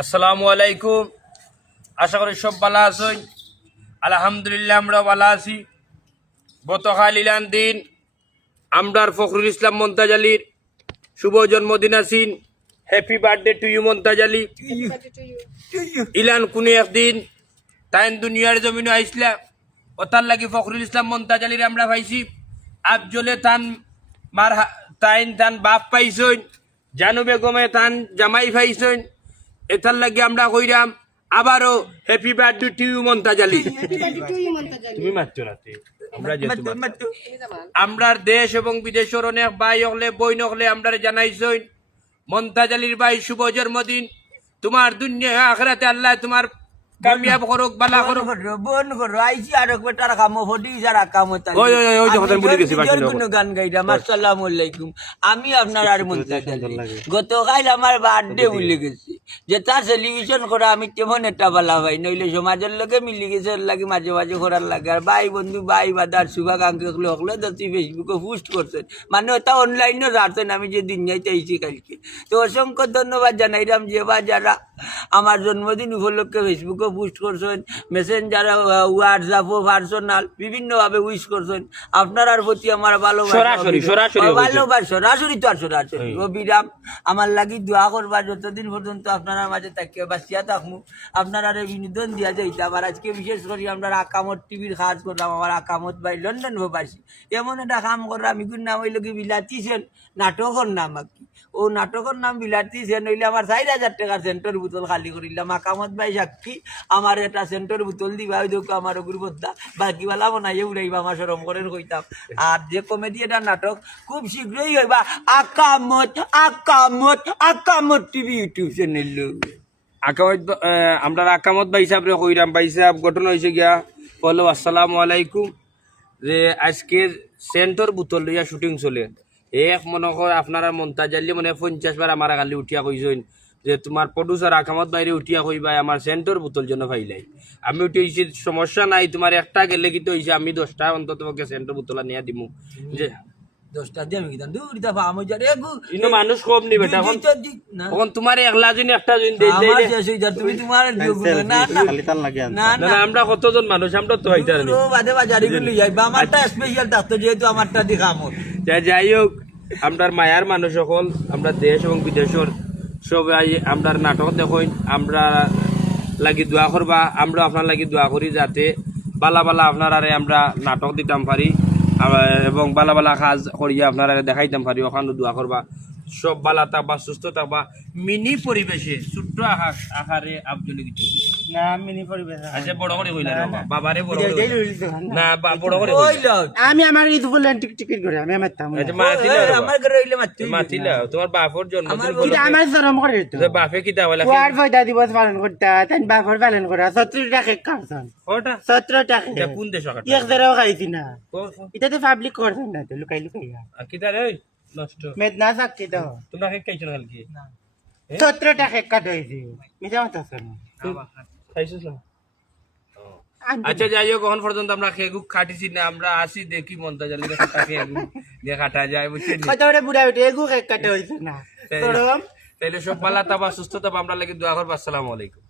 আসসালামু আলাইকুম। আশা করি সব ভালো আছেন। আলহামদুলিল্লাহ আমরা ভালো আছি। গতকাল ইলান দিন আমরার ফখরুল ইসলাম মমতাজ আলীর শুভ জন্মদিন আছেন। Happy birthday to you Mumtaz Ali. ইলান কোনো একদিন তাইন দুনিয়ার জমিনে আইসলা ওতার লাগি ফখরুল ইসলাম মমতাজ আলীর আমরা পাইছি। আফজলে তান মার তাইন তান বাপ পাইছেন, জানু বেগমে তান জামাই পাইছেন। এটার লাগে আমরা কইরাম আবারও happy birthday to you Mumtaz Ali. তুমি মাত্র রাতে আমরার দেশ এবং বিদেশের অনেক ভাই হলে বইন হলে আমরা জানাইছেন মমতাজ আলীর ভাই শুভ জন্মদিন। তোমার দুনিয়া আখরাতে আল্লাহ তোমার কামিয়াব করুক, বালা করুক। বন করো আইছি আর এক বেটার কামো ফটি যারা কামো তাই ওই ওই ওই যখন বলে গেছি বাকি লোক কোনো গান গাইরা আসসালামু আলাইকুম। আমি আপনার আর মন্ত্রী গতকাল আমার বার্থডে ভুলে গেছি যে তার সেলিব্রেশন করা আমি তেমন একটা বালা ভাই নইলে সমাজের লোকে মিলি গেছে লাগে মাঝে মাঝে করার লাগে। আর ভাই বন্ধু ভাই বাদার শুভাকাঙ্ক্ষী হকলে ধরছি ফেসবুকে পোস্ট করছেন, মানে ওটা অনলাইনে রাখছেন আমি যে দিন যাইতে আইছি কালকে। তো অসংখ্য ধন্যবাদ জানাইলাম যে বা যারা আমার জন্মদিন উপলক্ষে ফেসবুকে পোস্ট করছেন, মেসেঞ্জারে, হোয়াটসঅ্যাপও পার্সোনাল বিভিন্নভাবে উইশ করছেন। আপনার প্রতি আমার ভালোবাসা সরাসরি তো আর সরাসরি অবিরাম আমার লাগি দোয়া করবা যতদিন পর্যন্ত আপনারা মাঝে তাকে বাঁচিয়া থাকবো। আপনারা বিনোদন দিয়া যাইতে আবার আজকে বিশেষ করে আমরা আকামত টিভির কাজ করলাম। আমার আকামত ভাই লন্ডন প্রবাসী এমন একটা কাম করলাম এগুর নাম হইল কি বিলাতিছেন নাটকের নাম আর কি। ও নাটকের নাম বিলাতিছেন হইলে আমার 4,000 টাকার সেন্টার বোতল খালি করিলাম। আকামত ভাই সাক্ষী আমার একটা সেন্টার বোতল দিবা ওই দেখো আমার গুরুবদ্ধা বাকিওয়ালা বানাইয়ে উড়াইবা আমার সরম করেন কইতাম। আর যে কমেডি এটা নাটক খুব শীঘ্রই হইবা আকামত আকামত আকামত টিভি ইউটিউব চ্যানেল। আকামত আমরা আকামত ভাই সাহেব কইরাম ভাই সাহেব ঘটনা হয়েছে গিয়া বলো আসসালামু আলাইকুম যে আজকে সেন্টার বোতল লইয়া শুটিং চলে এক মনে হয় আপনারা মমতাজ আলী মানে 50 বার আমার খালি উঠিয়া কইছেন যে তোমার প্রডিউসার আকামত বাইরে উঠিয়া কইবা আমার সেন্টার বোতল জন্য ফাইলাই। আমি উঠেছি সমস্যা নাই, তোমার একটা গেলে কিন্তু হয়েছে আমি 10টা অন্তত সেন্টার বোতল নিয়ে দিমু। যে 10টা দিয়ে আমি কিতাম দূর দিতা আমি যারে ইনো মানুষ কম নিবে তখন তোমার একলা জন একটা জন দেই দেই আমার শেষ হই যা তুমি তোমার না না খালি তাল লাগে না না আমরা কতজন মানুষ আমরা তো হইতা না ও বাদে বাজারি গুলি যাইবা আমারটা স্পেশাল থাকতো যেহেতু আমারটা দেখামু। যাই হোক আমরার মায়ার মানুষ সকল আমরা দেশ এবং বিদেশের সবাই আমরা নাটক দেখুন, আমরা লাগি দোয়া করবা। আমরা আপনার লাগি দোয়া করি যাতে বালা বালা আপনারা আমরা নাটক দিতাম পারি এবং বালা বালা কাজ করিয়া আপনারা দেখাইতাম পারি। ওখানে দোয়া করবা সব বালা থাকবা, সুস্থ থাকবা। মিনি পরিবেশে ছোট্ট আকারে আপনি কিছু না মিনি পরিবেশ আচ্ছা বড় করে কইলা বাবারে বড় করে না বড় করে আমি আমার ঈদ বলে টিকিট করে আমি মারতাম আমার ঘরে হইলে মাতিলা তোমার বাপর জন্মদিন আমার শরম করে তো বাপে কি দাওয়ালা আর পয়দা দিবস পালন করতা তাই বাপর পালন করা 17 টাকা কারছন ওটা 17 টাকা এটা কোন দেশ কাটা এক জায়গাও খাইছি না এটা তো পাবলিক করছেন না তো লুকাই লুকাইয়া কিটা রে নষ্ট মেদনা সাক্ষী তো তোমরা কে খাইছো কালকে না 17 টাকা কাট হইছে মিটা মত আছে না খাইছিস না? আচ্ছা যাই হোক এখন পর্যন্ত আমরা খেগু খাটিছি না, আমরা আসি দেখি মমতাজ আলীর খাটা যায় বুঝছেন কত বড় বুড়া উঠে এগু কাট হইছে না তাইলে সব ভালো থাকবা সুস্থ থাকবা। আমরা লাগি দোয়া করবো। আসসালামু আলাইকুম।